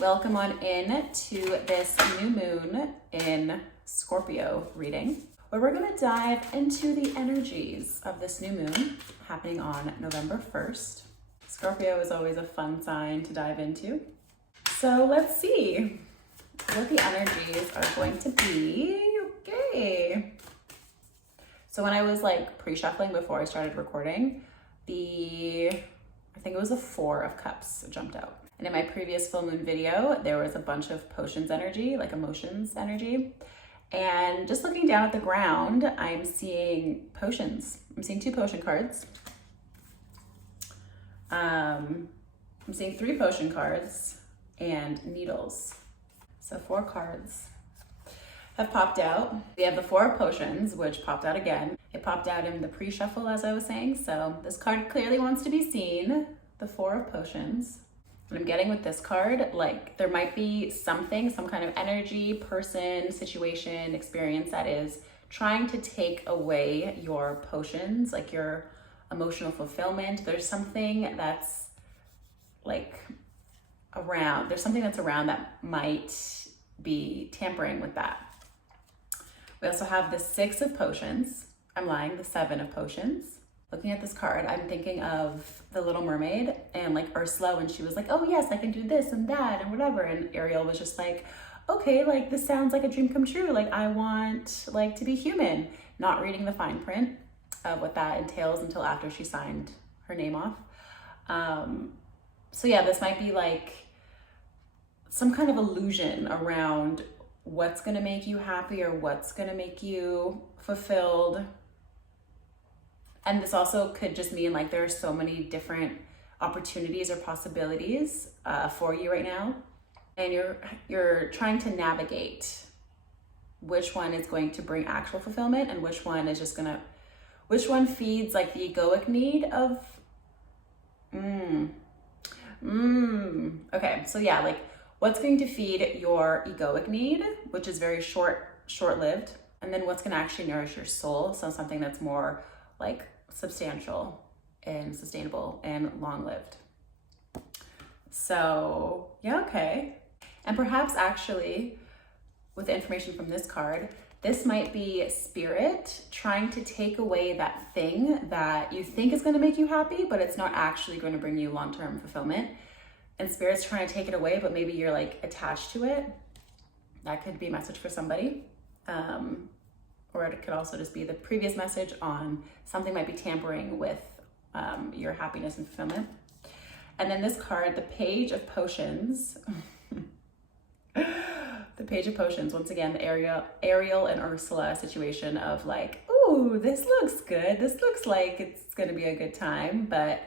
Welcome on in to this new moon in Scorpio reading, where we're going to dive into the energies of this new moon happening on November 1st. Scorpio is always a fun sign to dive into. So let's see what the energies are going to be. Okay. So when I was like pre-shuffling before I started recording, I think it was a 4 of Cups jumped out. And in my previous full moon video, there was a bunch of potions energy, like emotions energy. And just looking down at the ground, I'm seeing potions. I'm seeing 2 potion cards. I'm seeing 3 potion cards and needles. So 4 cards have popped out. We have the 4 of potions, which popped out again. It popped out in the pre-shuffle, as I was saying. So this card clearly wants to be seen, the 4 of potions. And I'm getting with this card, like there might be something, some kind of energy, person, situation, experience that is trying to take away your potions, like your emotional fulfillment. There's something that's like around, there's something that's around that might be tampering with that. We also have the 6 of potions. I'm lying, the 7 of potions. Looking at this card, I'm thinking of The Little Mermaid and like Ursula when she was like, oh yes, I can do this and that and whatever. And Ariel was just like, okay, like this sounds like a dream come true. Like I want like to be human. Not reading the fine print of what that entails until after she signed her name off. So yeah, this might be like some kind of illusion around what's gonna make you happy or what's gonna make you fulfilled. And this also could just mean like there are so many different opportunities or possibilities for you right now. And you're trying to navigate which one is going to bring actual fulfillment and which one is just gonna, which one feeds like the egoic need of, okay, so yeah, like what's going to feed your egoic need, which is very short-lived, and then what's gonna actually nourish your soul, so something that's more like substantial and sustainable and long-lived. So yeah, okay. And perhaps actually with the information from this card, this might be spirit trying to take away that thing that you think is going to make you happy, but it's not actually going to bring you long-term fulfillment. And spirit's trying to take it away, but maybe you're like attached to it. That could be a message for somebody. Or it could also just be the previous message on something might be tampering with your happiness and fulfillment. And then this card, the Page of Potions. The Page of Potions, once again, the Ariel and Ursula situation of like, ooh, this looks good. This looks like it's gonna be a good time, but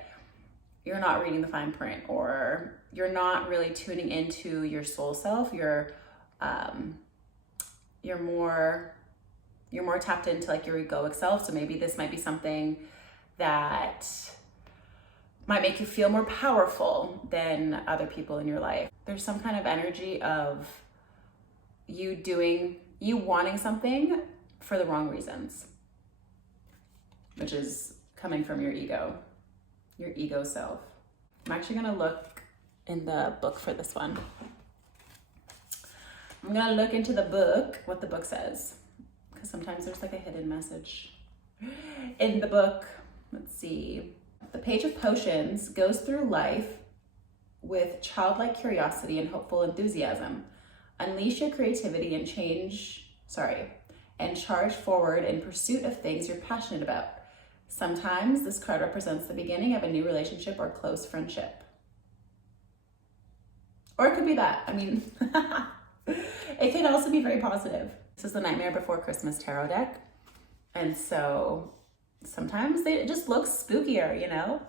you're not reading the fine print or you're not really tuning into your soul self. You're more tapped into like your egoic self. So maybe this might be something that might make you feel more powerful than other people in your life. There's some kind of energy of you wanting something for the wrong reasons, which is coming from your ego self. I'm actually gonna look in the book for this one. I'm gonna look into the book, what the book says, because sometimes there's like a hidden message in the book. Let's see. The Page of Potions goes through life with childlike curiosity and hopeful enthusiasm. Unleash your creativity and charge forward in pursuit of things you're passionate about. Sometimes this card represents the beginning of a new relationship or close friendship. Or it could be that. I mean, it could also be very positive. This is the Nightmare Before Christmas tarot deck. And so sometimes it just looks spookier, you know?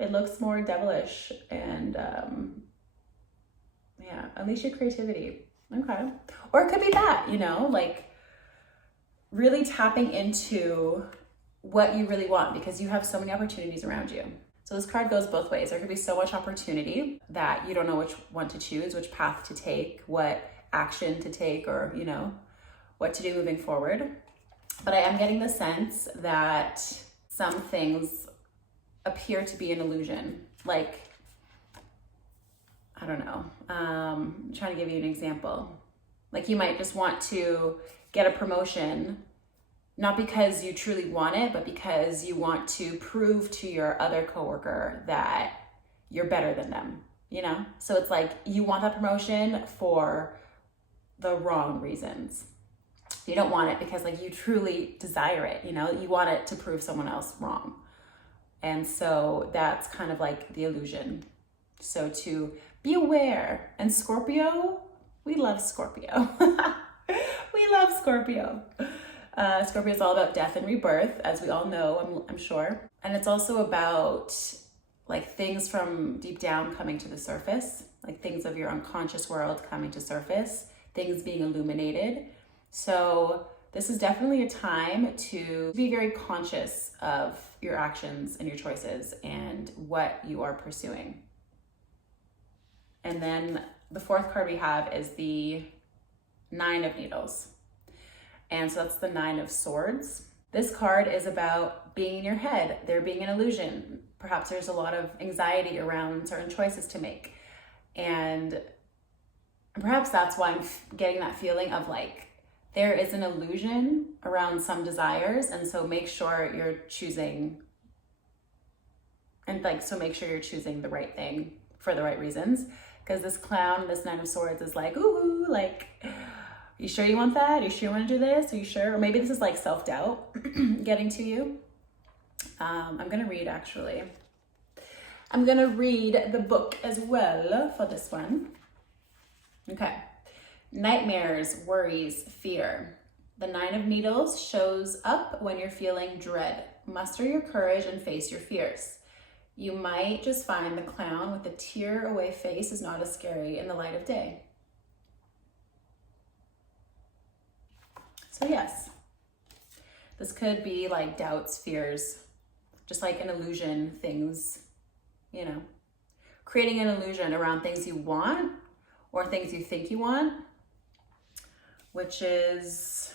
It looks more devilish and yeah, unleash your creativity. Okay. Or it could be that, you know, like really tapping into what you really want because you have so many opportunities around you. So this card goes both ways. There could be so much opportunity that you don't know which one to choose, which path to take, what action to take, or, you know, what to do moving forward. But I am getting the sense that some things appear to be an illusion. Like, I don't know, I'm trying to give you an example. Like you might just want to get a promotion, not because you truly want it, but because you want to prove to your other coworker that you're better than them, you know? So it's like you want that promotion for the wrong reasons. You don't want it because like you truly desire it, you know? You want it to prove someone else wrong. And so that's kind of like the illusion. So to be aware. And Scorpio, we love Scorpio. We love Scorpio. Scorpio is all about death and rebirth, as we all know, I'm sure. And it's also about like things from deep down coming to the surface, like things of your unconscious world coming to surface, things being illuminated. So this is definitely a time to be very conscious of your actions and your choices and what you are pursuing. And then the fourth card we have is the Nine of Needles. And so that's the Nine of Swords. This card is about being in your head, there being an illusion. Perhaps there's a lot of anxiety around certain choices to make. And perhaps that's why I'm getting that feeling of like, there is an illusion around some desires. And so make sure you're choosing, and like, so make sure you're choosing the right thing for the right reasons. Because this clown, this Nine of Swords is like, ooh, like, you sure you want that? Are you sure you want to do this? Are you sure? Or maybe this is like self-doubt getting to you. I'm going to read actually. I'm going to read the book as well for this one. Okay. Nightmares, worries, fear. The Nine of Needles shows up when you're feeling dread. Muster your courage and face your fears. You might just find the clown with a tear-away face is not as scary in the light of day. So yes, this could be like doubts, fears, just like an illusion, things, you know, creating an illusion around things you want or things you think you want, which is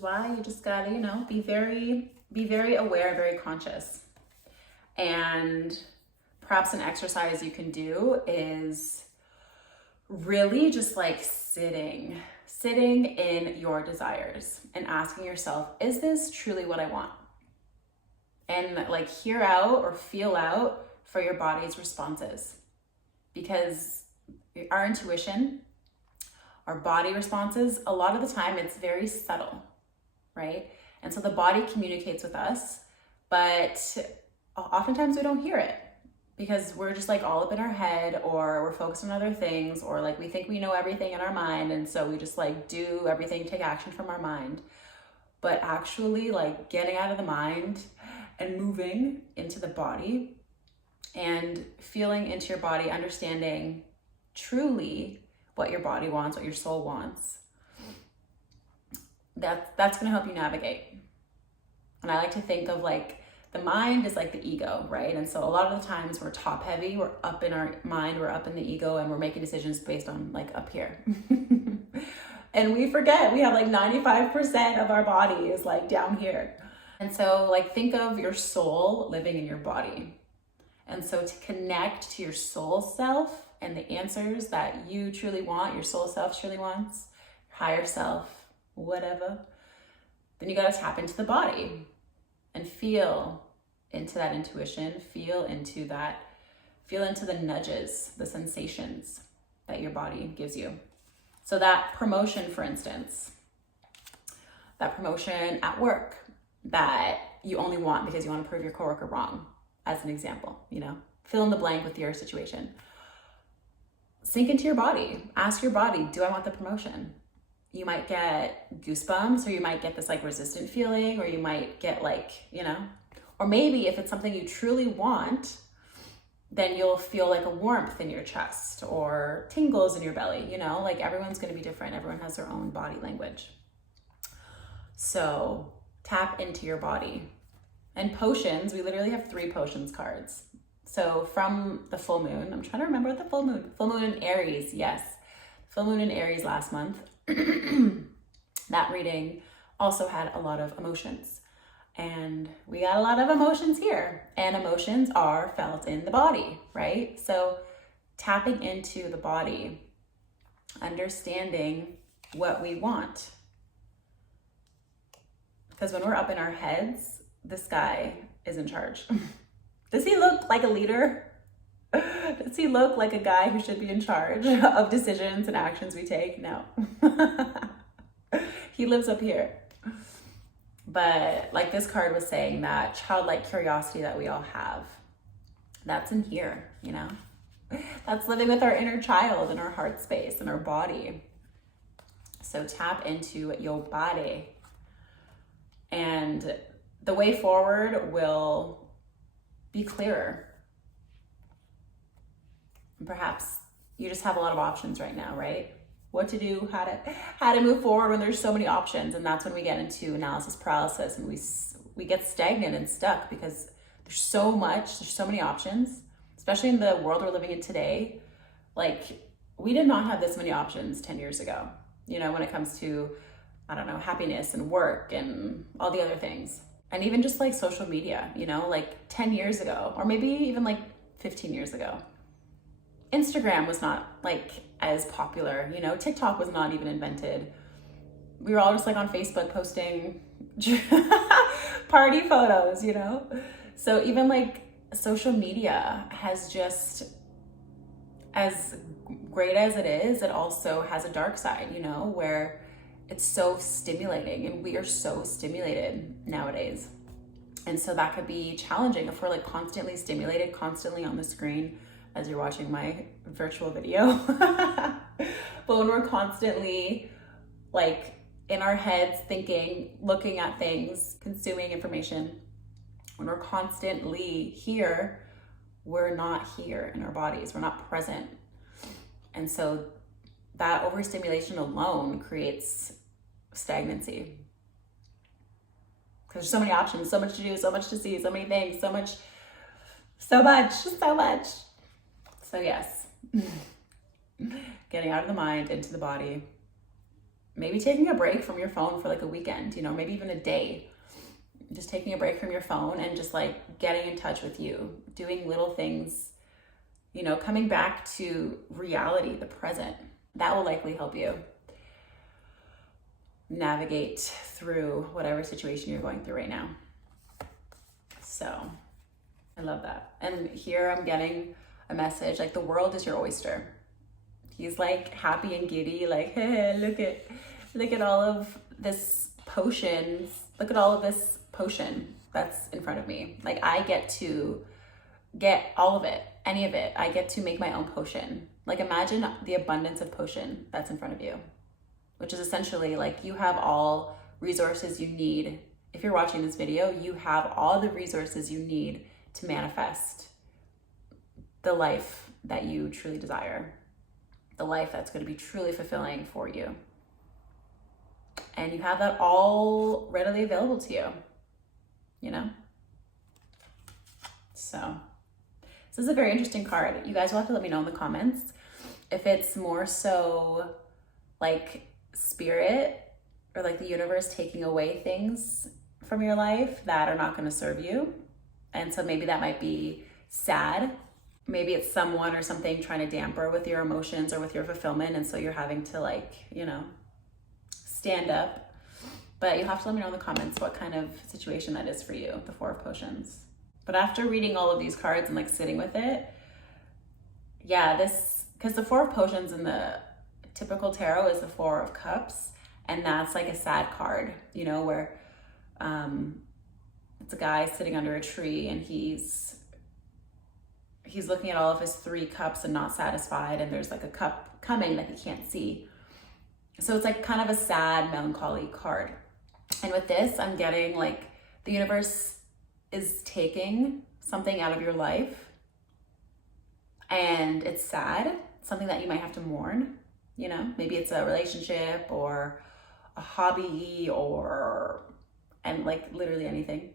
why you just gotta, you know, be very aware, very conscious. And perhaps an exercise you can do is really just like sitting in your desires and asking yourself, is this truly what I want? And like hear out or feel out for your body's responses. Because our intuition, our body responses, a lot of the time it's very subtle, right? And so the body communicates with us, but oftentimes we don't hear it because we're just like all up in our head, or we're focused on other things, or like we think we know everything in our mind. And so we just like do everything, take action from our mind. But actually like getting out of the mind and moving into the body and feeling into your body, understanding truly what your body wants, what your soul wants. That's going to help you navigate. And I like to think of like the mind is like the ego, right? And so a lot of the times we're top heavy, we're up in our mind, we're up in the ego, and we're making decisions based on like up here. And we forget we have like 95% of our body is like down here. And so like think of your soul living in your body. And so to connect to your soul self and the answers that you truly want, your soul self truly wants, higher self, whatever, then you got to tap into the body and feel into that intuition, feel into the nudges, the sensations that your body gives you. So that promotion, for instance, that promotion at work that you only want because you want to prove your coworker wrong, as an example, you know, fill in the blank with your situation. Sink into your body, ask your body, do I want the promotion? You might get goosebumps, or you might get this like resistant feeling, or you might get like, you know, or maybe if it's something you truly want, then you'll feel like a warmth in your chest or tingles in your belly, you know, like everyone's going to be different. Everyone has their own body language. So tap into your body. And potions, we literally have 3 potions cards. So from the full moon, I'm trying to remember what the full moon in Aries, yes. Full moon in Aries last month. That reading also had a lot of emotions. And we got a lot of emotions here. And emotions are felt in the body, right? So tapping into the body, understanding what we want. Because when we're up in our heads, this guy is in charge. Does he look like a leader? Does he look like a guy who should be in charge of decisions and actions we take? No. He lives up here. But like this card was saying, that childlike curiosity that we all have, that's in here, you know? That's living with our inner child in our heart space and our body. So tap into your body. And the way forward will be clearer. Perhaps you just have a lot of options right now, right? What to do, how to move forward when there's so many options. And that's when we get into analysis paralysis, and we get stagnant and stuck because there's so many options, especially in the world we're living in today. Like, we did not have this many options 10 years ago, you know, when it comes to, I don't know, happiness and work and all the other things. And even just like social media, you know, like 10 years ago, or maybe even like 15 years ago, Instagram was not like as popular, you know, TikTok was not even invented. We were all just like on Facebook posting party photos, you know? So even like social media has just, as great as it is, it also has a dark side, you know, where it's so stimulating, and we are so stimulated nowadays. And so that could be challenging if we're like constantly stimulated, constantly on the screen, as you're watching my virtual video. But when we're constantly like in our heads thinking, looking at things, consuming information, when we're constantly here, we're not here in our bodies, we're not present. And so that overstimulation alone creates stagnancy. Because there's so many options, so much to do, so much to see, so many things, so much. So yes, getting out of the mind, into the body. Maybe taking a break from your phone for like a weekend, you know, maybe even a day. Just taking a break from your phone and just like getting in touch with you, doing little things, you know, coming back to reality, the present. That will likely help you navigate through whatever situation you're going through right now. So I love that. And here I'm getting a message like the world is your oyster. He's like happy and giddy, like, hey, look at all of this potions. Look at all of this potion that's in front of me. Like, I get to get all of it, any of it. I get to make my own potion. Like, imagine the abundance of potion that's in front of you, which is essentially like you have all resources you need. If you're watching this video, you have all the resources you need to manifest the life that you truly desire, the life that's going to be truly fulfilling for you. And you have that all readily available to you, you know? So this is a very interesting card. You guys will have to let me know in the comments if it's more so like spirit or like the universe taking away things from your life that are not going to serve you. And so maybe that might be sad. Maybe it's someone or something trying to damper with your emotions or with your fulfillment. And so you're having to like, you know, stand up. But you'll have to let me know in the comments what kind of situation that is for you, the Four of Potions. But after reading all of these cards and like sitting with it, yeah, because the Four of Potions in the typical tarot is the Four of Cups. And that's like a sad card, you know, where it's a guy sitting under a tree and he's looking at all of his 3 cups and not satisfied, and there's like a cup coming that he can't see. So it's like kind of a sad, melancholy card. And with this, I'm getting like the universe is taking something out of your life, and it's sad, something that you might have to mourn, you know, maybe it's a relationship or a hobby and like literally anything.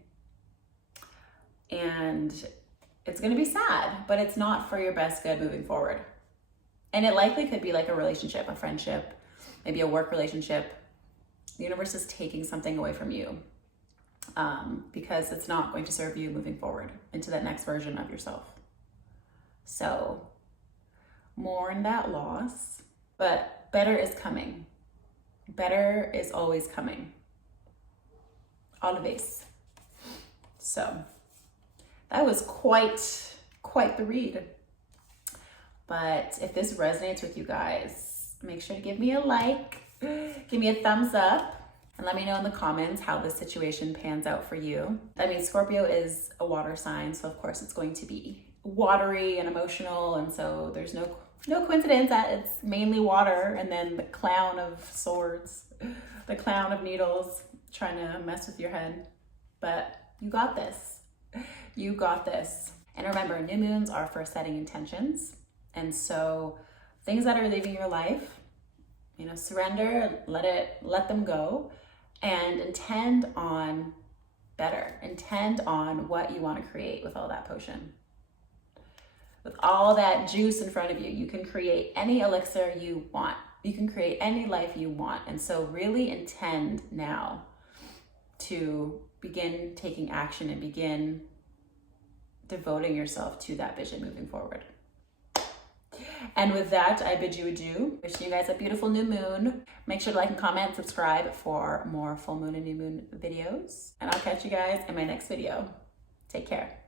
And it's going to be sad, but it's not for your best good moving forward. And it likely could be like a relationship, a friendship, maybe a work relationship. The universe is taking something away from you because it's not going to serve you moving forward into that next version of yourself. So mourn that loss, but better is coming. Better is always coming. Lovies. So that was quite the read. But if this resonates with you guys, make sure to give me a like, give me a thumbs up, and let me know in the comments how this situation pans out for you. I mean, Scorpio is a water sign, so of course it's going to be watery and emotional, and so there's no coincidence that it's mainly water, and then the clown of swords, the clown of needles trying to mess with your head. But you got this. You got this. And remember, new moons are for setting intentions. And so things that are leaving your life, you know, surrender, let them go, and intend on better. Intend on what you want to create with all that potion. With all that juice in front of you, you can create any elixir you want. You can create any life you want. And so really intend now to begin taking action and begin devoting yourself to that vision moving forward. And with that, I bid you adieu. Wishing you guys a beautiful new moon. Make sure to like and comment, subscribe for more full moon and new moon videos. And I'll catch you guys in my next video. Take care.